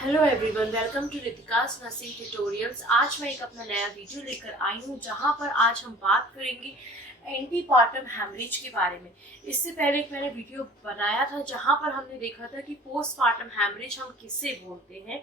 Hello everyone, welcome to Ritika's nursing tutorials. आज मैं एक अपना नया वीडियो लेकर आई हूँ जहाँ पर आज हम बात करेंगे एंटीपार्टम हैमरेज के बारे में। इससे पहले एक मैंने वीडियो बनाया था जहाँ पर हमने देखा था कि पोस्टपार्टम हैमरेज हम किससे बोलते हैं।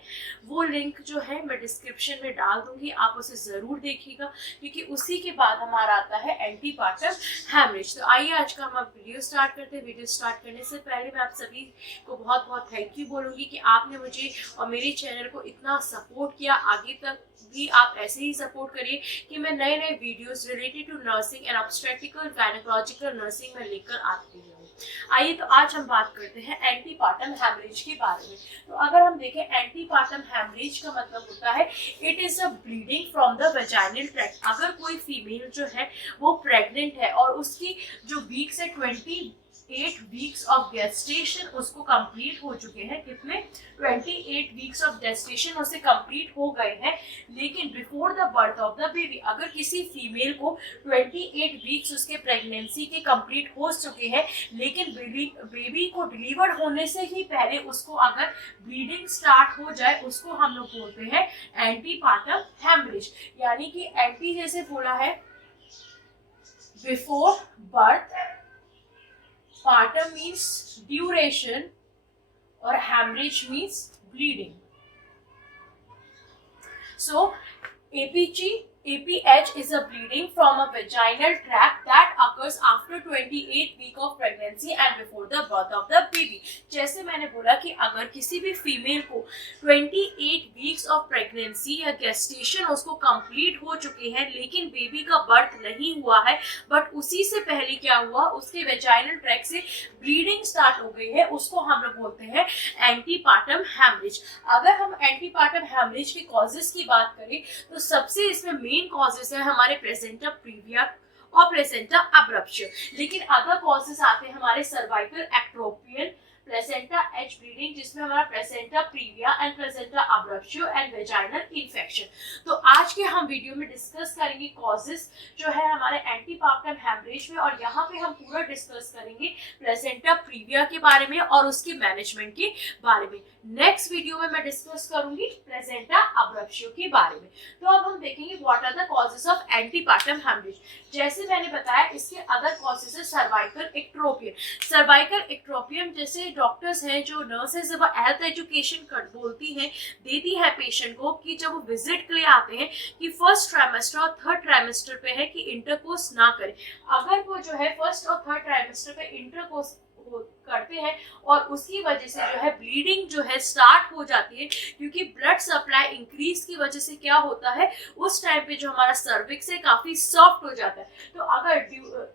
वो लिंक जो है मैं डिस्क्रिप्शन में डाल दूंगी, आप उसे ज़रूर देखिएगा क्योंकि उसी के बाद हमारा आता है एंटीपार्टम हैमरेज। तो आइए आज का हम वीडियो स्टार्ट करते हैं। वीडियो स्टार्ट करने से पहले मैं आप सभी को बहुत बहुत थैंक यू बोलूँगी कि आपने मुझे और मेरे चैनल को इतना सपोर्ट किया। आगे तक भी आप ऐसे ही सपोर्ट करिए कि मैं नए नए videos related to nursing and obstetrical gynaecological nursing में लेकर आती हूँ। आइए तो आज हम बात करते हैं एंटीपार्टम हैमरेज के बारे में। तो अगर हम देखें एंटीपार्टम हैमरेज का मतलब होता है it is a bleeding from the vaginal tract. अगर कोई फीमेल जो है वो प्रेग्नेंट है और उसकी जो वीक्स है 28 वीक्स ऑफ गेस्टेशन उसको कंप्लीट हो चुके हैं। कितने 28 वीक्स ऑफ गेस्टेशन उसे कंप्लीट हो गए हैं, लेकिन before the birth of the baby अगर किसी फीमेल को 28 वीक्स उसके प्रेगनेंसी के कंप्लीट हो चुके हैं, लेकिन बेबी को डिलीवर होने से ही पहले उसको अगर ब्लीडिंग स्टार्ट हो जाए उसको हम लोग बोलते हैं एंटीपार्टम हैमरेज। यानी कि एंटी जैसे बोला है before birth, partum means duration or hemorrhage means bleeding. So APH is a bleeding from a vaginal tract that occurs after 28 week of pregnancy and before the birth of the baby. जैसे मैंने बोला कि अगर किसी भी female को 28 weeks of pregnancy या gestation उसको कंप्लीट हो चुके हैं लेकिन बेबी का बर्थ नहीं हुआ है, बट उसी से पहले क्या हुआ उसके वेजाइनल ट्रैक से ब्लीडिंग स्टार्ट हो गई है, उसको हम लोग बोलते हैं एंटीपार्टम हैमरेज। अगर हम एंटीपार्टम हैमरेज के कॉजेस की बात करें तो सबसे इसमें मेन कॉजेस है हमारे प्लेसेंटा प्रीविया और प्लेसेंटा अब्रप्शन, लेकिन अदर कॉजेस आते हैं हमारे cervical ectropion, placenta edge bleeding जिसमें हमारा placenta previa and placenta abruption and vaginal infection. तो आज के हम वीडियो में डिस्कस करेंगे कॉजेस जो है हमारे एंटीपार्टम हैमरेज में, और यहाँ पे हम पूरा डिस्कस करेंगे प्लेसेंटा प्रीविया के बारे में और उसके मैनेजमेंट के बारे में। नेक्स्ट वीडियो में मैं डिस्कस करूंगी प्लेसेंटा अब्रप्शन के बारे में। तो अब हम देखेंगे what are the causes of antepartum haemorrhage. जैसे मैंने बताया इसके अदर कॉजेस है सर्वाइकल एक्ट्रोपियन। सर्वाइकल एक्ट्रोपियन जैसे डॉक्टर्स हैं जो नर्सेज है वो हेल्थ एजुकेशन कर बोलती हैं, देती है पेशेंट को कि जब वो विजिट के लिए आते हैं कि फर्स्ट ट्राइमेस्टर और थर्ड ट्राइमेस्टर पे है कि इंटरकोर्स ना करें। अगर वो जो है फर्स्ट और थर्ड ट्राइमेस्टर पे इंटरकोर्स करते हैं और उसकी वजह से जो है ब्लीडिंग जो है स्टार्ट हो जाती है, क्योंकि ब्लड सप्लाई इंक्रीज की वजह से क्या होता है उस टाइम पे जो हमारा सर्विक्स है काफी सॉफ्ट हो जाता है। तो अगर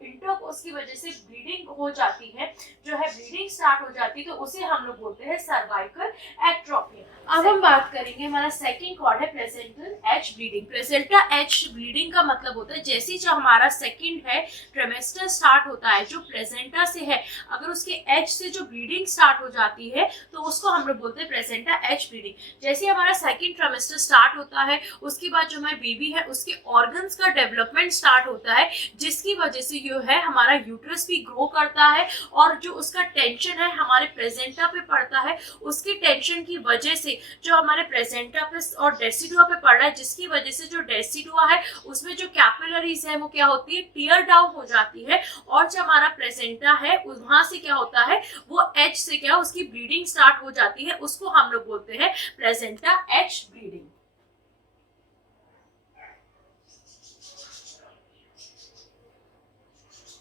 इंटरकोर्स की वजह से ब्लीडिंग हो जाती है, जो है ब्लीडिंग स्टार्ट हो जाती है, तो उसे हम लोग बोलते हैं सर्वाइकल एक्ट्रोपियन। अब हम बात करेंगे हमारा सेकंड कॉर्ड है placental edge bleeding. Placenta edge bleeding का मतलब होता है जैसे जो हमारा सेकंड है ट्राइमेस्टर स्टार्ट होता है जो प्लेसेंटा से है, अगर उसके एज से जो ब्लीडिंग स्टार्ट हो जाती है तो उसको हम लोग बोलते हैं प्लेसेंटा एज ब्लीडिंग। जैसे हमारा सेकंड ट्राइमेस्टर स्टार्ट होता है उसके बाद जो हमारी बेबी है उसके ऑर्गन्स का डेवलपमेंट स्टार्ट होता है, जिसकी वजह से जो है हमारा यूट्रस भी ग्रो करता है और जो उसका टेंशन है हमारे प्लेसेंटा पे पड़ता है, उसके टेंशन की वजह से जो हमारे प्लेसेंटा पे और डेसिडुआ पे पड़ रहा है, जिसकी वजह से जो डेसिडुआ है उसमें जो कैपिलरीज है वो क्या होती है टियर डाउन हो जाती है, और जो हमारा प्लेसेंटा है वहां से क्या होता है वो एच से क्या उसकी ब्लीडिंग स्टार्ट हो जाती है, उसको हम लोग बोलते हैं प्लेसेंटा एच ब्लीडिंग।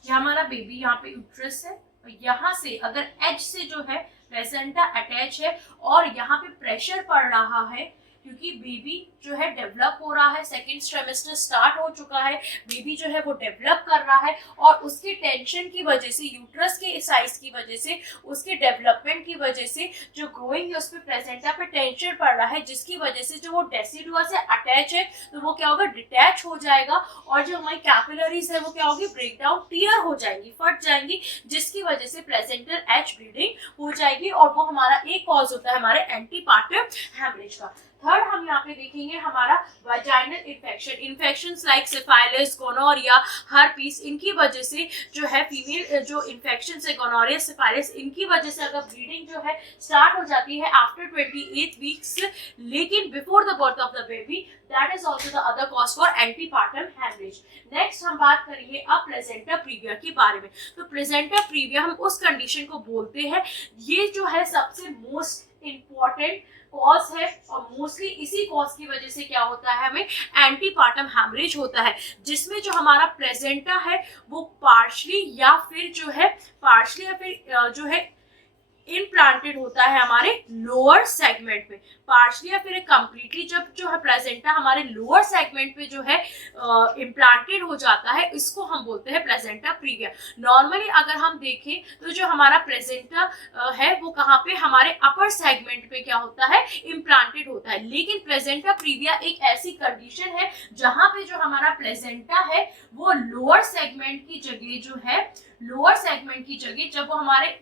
ये हमारा बेबी यहाँ पे यूट्रस है, यहाँ से अगर एच से जो है प्लेसेंटा अटैच है और यहाँ पे प्रेशर पड़ रहा है क्योंकि बेबी जो है डेवलप हो रहा है, सेकेंड ट्राइमेस्टर स्टार्ट हो चुका है, बेबी जो है वो डेवलप कर रहा है और उसके टेंशन की वजह से यूट्रस के साइज की वजह से उसके डेवलपमेंट की वजह से जो ग्रोइंग है उस पर प्लेसेंटा पे टेंशन पड़ रहा है, जिसकी वजह से जो वो डेसिडुआ से अटैच है तो वो क्या होगा डिटैच हो जाएगा और जो हमारी कैपिलरीज है वो क्या होगी ब्रेक डाउन टियर हो जाएंगी, फट जाएंगी, जिसकी वजह से प्लेसेंटल एच ब्लीडिंग हो जाएगी और वो हमारा एक कॉज होता है हमारे एंटीपार्टम हैमरेज का। थर्ड हम यहाँ पे देखेंगे हमारा vaginal infections like syphilis, gonorrhoea, herpes, इनकी वजह से जो है फीमेल जो इन्फेक्शन है गोनोरिया, सिफाइलिस, इनकी वजह से अगर ब्लीडिंग जो है स्टार्ट हो जाती है आफ्टर 28 वीक्स लेकिन before the birth of the baby, that is also the other cause for antepartum haemorrhage. Next हम बात करेंगे अब प्लेसेंटा प्रीविया के बारे में। तो प्लेसेंटा प्रीविया हम उस कंडीशन को बोलते हैं, ये जो है सबसे मोस्ट इम्पॉर्टेंट कॉज है और मोस्टली इसी कॉज की वजह से क्या होता है, हमें एंटीपार्टम हैमरेज होता है, जिसमें जो हमारा प्लेसेंटा है वो पार्शली या फिर जो है इम्प्लांटेड होता है हमारे लोअर सेगमेंट में, पार्शली या फिर कंप्लीटली। जब जो है प्लेसेंटा हमारे लोअर सेगमेंट पे जो है इम्प्लांटेड हो जाता है, इसको हम बोलते हैं प्लेसेंटा प्रीविया। नॉर्मली अगर हम देखें तो जो हमारा प्लेसेंटा है वो कहाँ पे, हमारे अपर सेगमेंट पे क्या होता है, इम्प्लांटेड होता है। लेकिन प्लेसेंटा प्रीविया एक ऐसी कंडीशन है जहाँ पे जो हमारा प्लेसेंटा है वो लोअर सेगमेंट की जगह जो है, लोअर सेगमेंट की जगह जब वो हमारे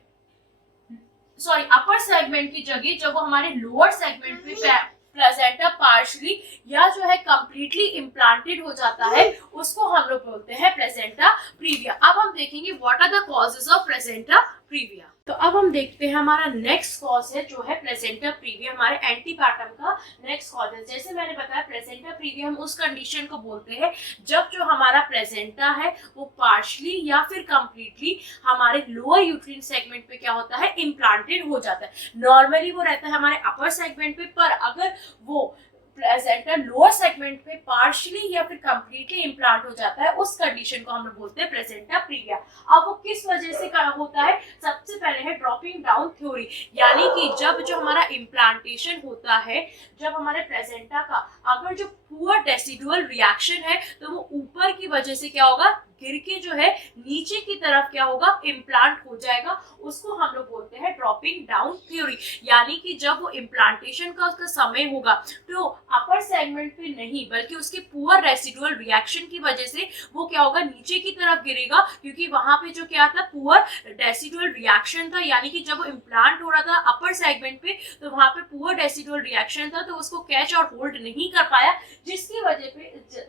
अपर सेगमेंट की जगह जब वो हमारे लोअर सेगमेंट पे प्लेसेंटा पार्शली या जो है कंप्लीटली इम्प्लांटेड हो जाता है, उसको हम लोग बोलते हैं प्लेसेंटा प्रीविया। अब हम देखेंगे what are the causes of placenta previa. तो अब हम देखते हैं हमारा नेक्स्ट कॉज है जो है प्लेसेंटा प्रीविया, हमारे एंटीपार्टम का नेक्स्ट कॉज है। जैसे मैंने बताया प्लेसेंटा प्रीविया हम उस कंडीशन को बोलते हैं जब जो हमारा प्लेसेंटा है वो पार्शली या फिर कंप्लीटली हमारे लोअर यूट्रिन सेगमेंट पे क्या होता है, इम्प्लांटेड हो जाता है। नॉर्मली वो रहता है हमारे अपर सेगमेंट पे, पर अगर वो प्लेसेंटा लोअर सेगमेंट पे पार्शियली या फिर कंप्लीटली इम्प्लांट हो जाता है, उस कंडीशन को हम लोग बोलते हैं प्लेसेंटा प्रीविया। अब वो किस वजह से होता है, सबसे पहले है ड्रॉपिंग डाउन थ्योरी, यानी कि जब जो हमारा इम्प्लांटेशन होता है, जब हमारे प्लेसेंटा का अगर जो पुअर डेसिडुअल रिएक्शन है तो वो ऊपर की वजह से क्या होगा, गिर के जो है नीचे की तरफ क्या होगा, इम्प्लांट हो जाएगा, उसको हम लोग बोलते हैं ड्रॉपिंग डाउन थ्योरी। यानी कि जब वो इम्प्लांटेशन का उसका समय होगा तो अपर सेगमेंट पे नहीं बल्कि उसके पुअर रेसिडुअल रिएक्शन की वजह से वो क्या होगा, नीचे की तरफ गिरेगा, क्योंकि वहां पे जो क्या था, पुअर रेसिडुअल रिएक्शन था। यानी कि जब वो इम्प्लांट हो रहा था अपर सेगमेंट पे तो वहां पे पुअर रेसिडुअल रिएक्शन था, तो उसको कैच और होल्ड नहीं कर पाया, जिसकी वजह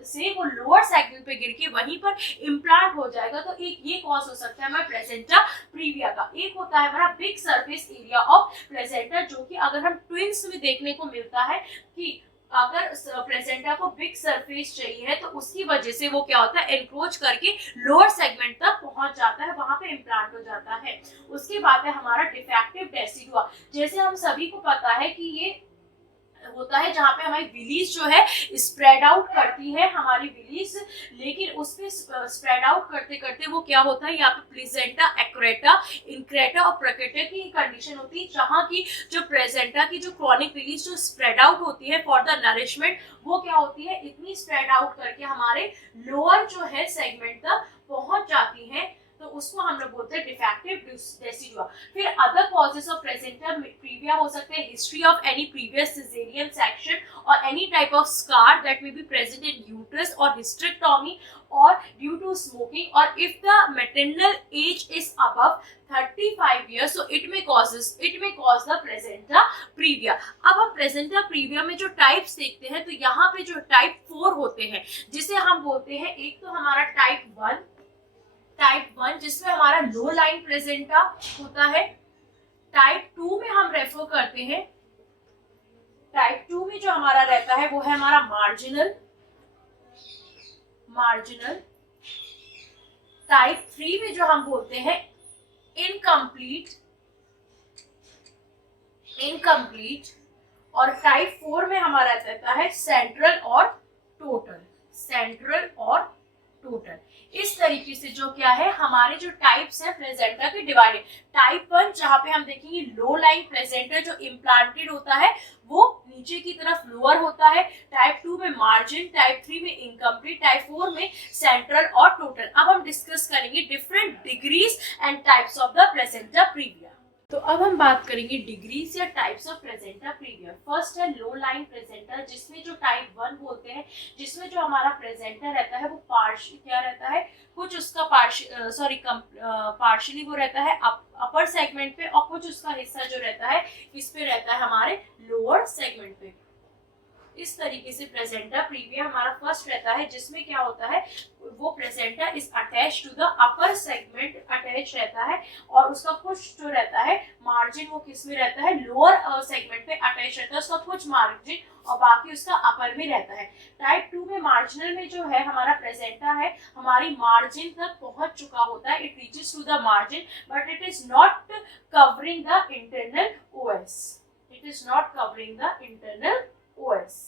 से वो लोअर सेगमेंट पे गिर के वहीं पर इम्प्लांट हो जाएगा। तो एक ये कॉज हो सकता है हमारे प्लेसेंटा प्रीविया का। एक होता है हमारा big surface area of placenta, जो कि अगर हम ट्विंस में देखने को मिलता है कि अगर प्लेसेंटा को बिग सरफेस चाहिए है तो उसकी वजह से वो क्या होता है, एनक्रोच करके लोअर सेगमेंट तक पहुंच जाता है, वहां पे इम्प्लांट हो जाता है। उसके बाद है हमारा डिफेक्टिव डेसिडुआ। जैसे हम सभी को पता है कि ये होता है जहाँ पे हमारी विलीज जो है स्प्रेड आउट करती है हमारी विलीज, लेकिन उसपे स्प्रेड आउट करते करते वो क्या होता है, यहाँ पे प्लेसेंटा एक्रेटा, इनक्रेटा और प्रकेटा की कंडीशन होती है, जहाँ की जो प्लेसेंटा की जो क्रॉनिक विलीज जो स्प्रेड आउट होती है फॉर द नरिशमेंट, वो क्या होती है, इतनी स्प्रेड आउट करके हमारे लोअर जो है सेगमेंट तक पहुंच जाती है, तो उसको हम लोग बोलते हैं डिफेक्टिव डेसिडुआ। फिर other causes of placenta previa हो सकते हैं history of any previous caesarean section और any type of scar that may be present in uterus और हिस्टेरेक्टोमी और ड्यू टू स्मोकिंग, और if the maternal age is above 35 years, so it may cause the placenta previa। अब हम placenta previa में जो types देखते हैं तो यहाँ पे जो टाइप 4 होते हैं, जिसे हम बोलते हैं, एक तो हमारा टाइप 1 जिसमें हमारा लो लाइन प्लेसेंटा होता है। टाइप 2 में हम रेफर करते हैं, टाइप 2 में जो हमारा रहता है वो है हमारा मार्जिनल। टाइप 3 में जो हम बोलते हैं इनकम्प्लीट, और टाइप 4 में हमारा रहता है सेंट्रल और टोटल। इस तरीके से जो क्या है हमारे जो टाइप्स है प्लेसेंटा के डिवाइडेड। टाइप 1 जहाँ पे हम देखेंगे लो लाइन प्लेसेंटा जो इम्प्लांटेड होता है वो नीचे की तरफ लोअर होता है। टाइप 2 में मार्जिन, टाइप 3 में इनकम्प्लीट, टाइप 4 में सेंट्रल और टोटल। अब हम डिस्कस करेंगे different degrees and types of the placenta previa. तो अब हम बात करेंगे डिग्रीज या types of placenta previa. First है लो लाइन प्लेसेंटा, जिसमें जो टाइप 1 बोलते हैं, जिसमें जो हमारा प्लेसेंटा रहता है वो क्या रहता है, कुछ उसका पार्शियली वो रहता है अपर सेगमेंट पे और कुछ उसका हिस्सा जो रहता है इस पे रहता है हमारे लोअर सेगमेंट पे। इस तरीके से प्लेसेंटा प्रीविया हमारा फर्स्ट रहता है, जिसमें क्या होता है वो placenta is attach to the upper segment attach रहता है, और उसका कुछ जो रहता है मार्जिन वो किस में रहता है, लोअर सेगमेंट पे अटैच रहता है उसका कुछ मार्जिन, और बाकी उसका अपर में रहता है। टाइप 2 में मार्जिनल में जो है हमारा प्लेसेंटा है हमारी मार्जिन तक पहुंच चुका होता है, it reaches to the margin but it is not covering the internal os, it is not covering the internal os.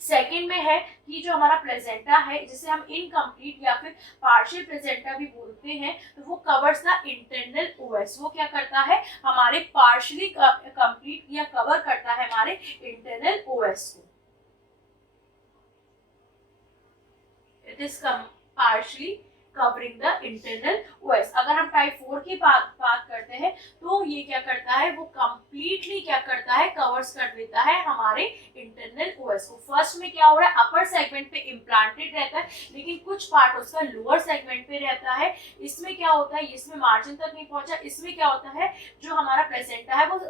Second में है कि जो हमारा प्लेसेंटा है जिसे हम इनकम्प्लीट या फिर पार्शियल प्लेसेंटा भी बोलते हैं, तो वो कवर्स द इंटरनल ओएस, वो क्या करता है हमारे पार्शियली कंप्लीट या कवर करता है हमारे इंटरनल ओएस को, it is partially covering the internal OS. अगर हम टाइप 4 की बात करते हैं तो ये क्या करता है वो कंप्लीटली क्या करता है कवर्स कर देता है हमारे इंटरनल ओएस को। फर्स्ट में क्या हो रहा है अपर सेगमेंट पे इम्प्लांटेड रहता है लेकिन कुछ पार्ट उसका लोअर सेगमेंट पे रहता है, इसमें क्या होता है इसमें मार्जिन तक नहीं पहुंचा, इसमें क्या होता है जो हमारा प्लेसेंटा है वो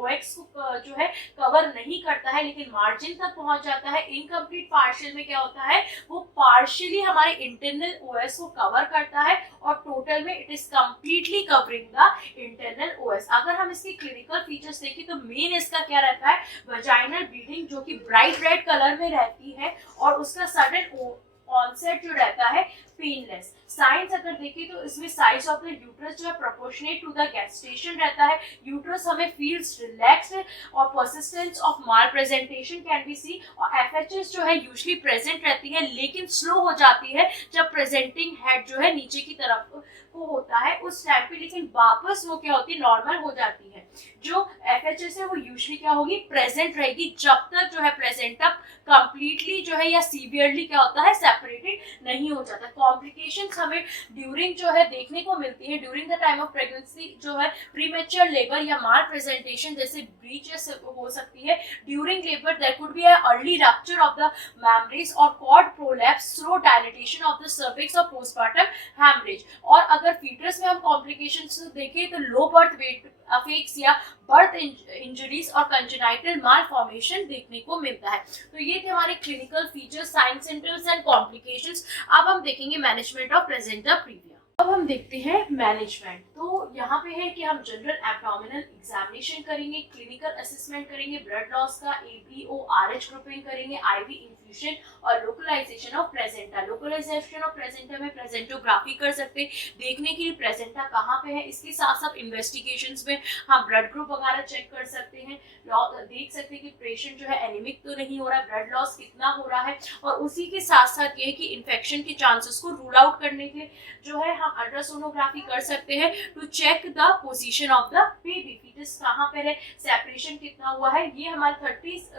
ओएक्स को जो है कवर नहीं करता है लेकिन मार्जिन तक पहुंच जाता है। इनकम्प्लीट पार्शियल में क्या होता है वो पार्शियली हमारे इंटरनल ओएस को कवर करता है और टोटल में it is completely covering the internal OS. अगर हम इसके क्लिनिकल फीचर्स देखें तो मेन इसका क्या रहता है वजाइनल ब्लीडिंग जो कि ब्राइट रेड कलर में रहती है और उसका सडन ऑनसेट जो रहता है पेनलेस। साइंस अगर देखें तो इसमें साइज ऑफ द यूट्रस जो है प्रोपोर्शनेट टू द गेस्टेशन रहता है, यूट्रस हमें फील्स रिलैक्स्ड और persistence of mal presentation can be see, और एफएचएस जो है यूजुअली प्रेजेंट रहती है लेकिन स्लो हो जाती है जब प्रेजेंटिंग हेड जो है नीचे की तरफ को होता है उस टाइम पे, लेकिन वापस वो क्या होती है नॉर्मल हो जाती है। जो एफएचएस है वो यूजुअली क्या होगी प्रेजेंट रहेगी जब तक जो है प्लेसेंटा कंप्लीटली जो है या सीवियरली क्या होता है सेपरेटेड नहीं हो जाता। कॉम्प्लिकेशंस हमें ड्यूरिंग जो है देखने को मिलती है during the time of pregnancy जो है प्रीमेच्योर लेबर या माल प्रेजेंटेशन जैसे ब्रीचेस हो सकती है। During labour there could be early rupture of the membranes और cord prolapse through dilatation of the cervix और पोस्टपार्टम हैमरेज। और अगर फीटस में हम कॉम्प्लिकेशंस देखें तो लो बर्थ वेट अफेक्ट्स या बर्थ इंजरीज और कंजेनाइटल मालफॉर्मेशन देखने को मिलता है। तो ये थे हमारे clinical features, sign symptoms and complications. अब हम देखेंगे मैनेजमेंट ऑफ प्लेसेंटा प्रीविया। अब हम देखते हैं मैनेजमेंट। तो यहाँ पे है कि हम जनरल एब्डोमिनल एग्जामिनेशन करेंगे, क्लिनिकल असेसमेंट करेंगे, ब्लड लॉस का ABO RH ग्रुपिंग करेंगे, IV इन्फ्यूजन और localisation of placenta. Localisation of placenta में प्लेसेंटोग्राफी कर सकते देखने के लिए प्लेसेंटा कहाँ पे है, इसके साथ साथ इन्वेस्टिगेशंस में हम ब्लड ग्रुप वगैरह चेक कर सकते हैं, देख सकते हैं कि पेशेंट जो है एनीमिक तो नहीं हो रहा है, ब्लड लॉस कितना हो रहा है, और उसी के साथ साथ ये कि इन्फेक्शन के चांसेस को रूल आउट करने के लिए जो है हम अल्ट्रासोनोग्राफी कर सकते हैं to check the position of the baby, fetus कहाँ पर है, सेपरेशन कितना हुआ है, ये हमारे 30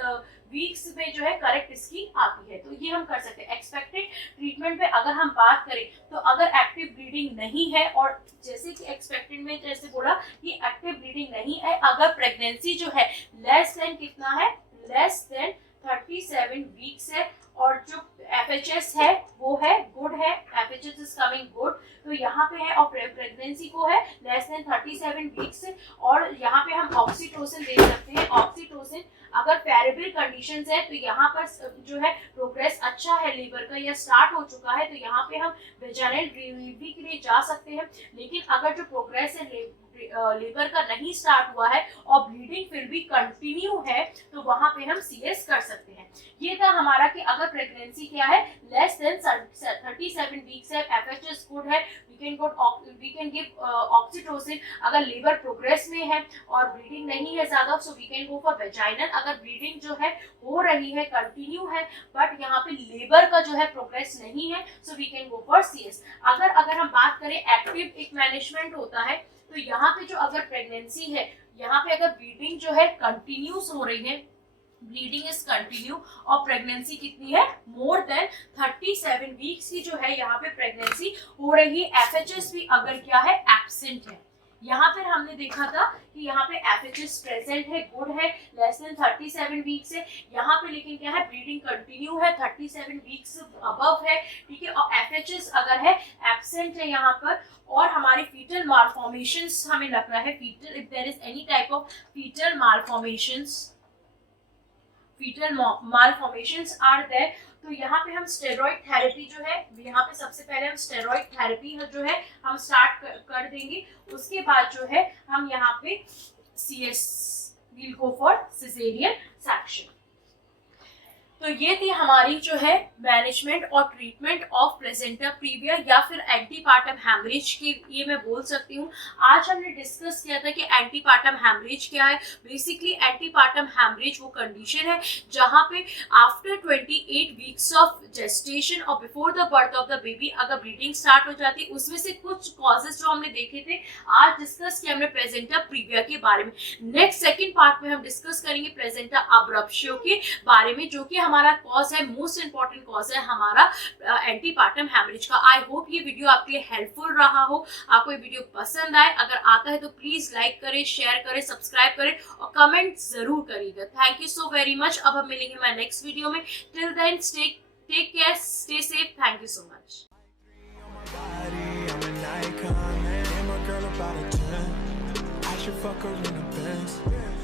वीक्स में जो है करेक्ट इसकी आती है। तो ये हम कर सकते हैं। एक्सपेक्टेड ट्रीटमेंट पे अगर हम बात करें तो अगर एक्टिव ब्लीडिंग नहीं है, और जैसे कि एक्सपेक्टेड में जैसे बोला कि एक्टिव ब्लीडिंग नहीं है, अगर प्रेगनेंसी जो है लेस देन कितना है, लेस देन 37 वीक्स है, और जो FHS है वो है गुड है, FHS इज कमिंग गुड, तो यहाँ पे है, और प्रेगनेंसी को है लेस देन 37 वीक्स, और यहाँ पे हम ऑक्सीटोसिन दे सकते हैं। ऑक्सीटोसिन अगर फेरेबल कंडीशंस है तो यहाँ पर जो है प्रोग्रेस अच्छा है लीवर का या स्टार्ट हो चुका है तो यहाँ पे हम वेजाइनल डिलीवरी के लिए जा सकते हैं। लेकिन अगर जो प्रोग्रेस है लीवर का नहीं स्टार्ट हुआ है और ब्लीडिंग फिर भी कंटिन्यू है तो वहां पे हम CS कर सकते हैं। ये था हमारा कि अगर प्रेगनेंसी क्या है लेस देन 37 वीक्स है, FHS गुड है, वी कैन गिव ऑक्सीटोसिन। अगर लीवर प्रोग्रेस में है और ब्लीडिंग नहीं है ज्यादा so we can go for vaginal. अगर ब्लीडिंग जो है हो रही है कंटिन्यू है बट यहाँ पे लीवर का जो है प्रोग्रेस नहीं है so we can go for CS। अगर हम बात करें एक्टिव एक मैनेजमेंट होता है तो यहाँ पे जो अगर प्रेगनेंसी है यहाँ पे अगर ब्लीडिंग जो है कंटिन्यूस हो रही है, ब्लीडिंग इज कंटिन्यू और प्रेगनेंसी कितनी है मोर देन 37 वीक्स की जो है यहाँ पे प्रेगनेंसी हो रही है, FHS भी अगर क्या है एब्सेंट है। यहाँ पर हमने देखा था कि यहाँ पे FHS प्रेजेंट है, गुड है, लेस देन 37 वीक्स है। यहाँ पे लेकिन क्या है ब्लीडिंग कंटिन्यू है, 37 वीक्स अबव है, ठीक है, और FHS अगर है एब्सेंट है यहाँ पर। और हमारे फीटल मालफॉर्मेशंस हमें लग रहा है fetal, if there is any type of fetal malformations fetal malformations are there, तो यहाँ पे हम स्टेरॉइड थेरेपी जो है, यहाँ पे सबसे पहले हम स्टेरॉइड थेरेपी जो है हम स्टार्ट कर देंगे। उसके बाद जो है हम यहाँ पे CS we'll go for cesarean section। तो ये थी हमारी जो है मैनेजमेंट और ट्रीटमेंट ऑफ प्लेसेंटा प्रीविया या फिर एंटीपार्टम हैमरेज के लिए मैं बोल सकती हूँ। आज हमने डिस्कस किया था कि एंटीपार्टम हैमरेज क्या है। बेसिकली एंटीपार्टम हैमरेज वो कंडीशन है जहाँ पे आफ्टर 28 वीक्स ऑफ जेस्टेशन और before the birth of the baby अगर ब्लीडिंग स्टार्ट हो जाती है। उसमें से कुछ कॉजेज जो हमने देखे थे आज डिस्कस किया हमने प्लेसेंटा प्रीविया के बारे में। नेक्स्ट सेकेंड पार्ट में हम डिस्कस करेंगे प्लेसेंटा अब्रप्शियो के बारे में, जो कि हमारा कॉज है, मोस्ट इंपॉर्टेंट कॉज है हमारा एंटीपार्टम हैमरेज का। आई होप ये वीडियो आपके लिए हेल्पफुल रहा हो, आपको ये वीडियो पसंद आए। अगर आता है तो प्लीज लाइक करें, शेयर करें, सब्सक्राइब करें और कमेंट जरूर करिएगा। Thank you so very much. अब हम मिलेंगे हमारे नेक्स्ट वीडियो में। Till then take care, stay safe. Thank you so much. I should fuck her in the Benz.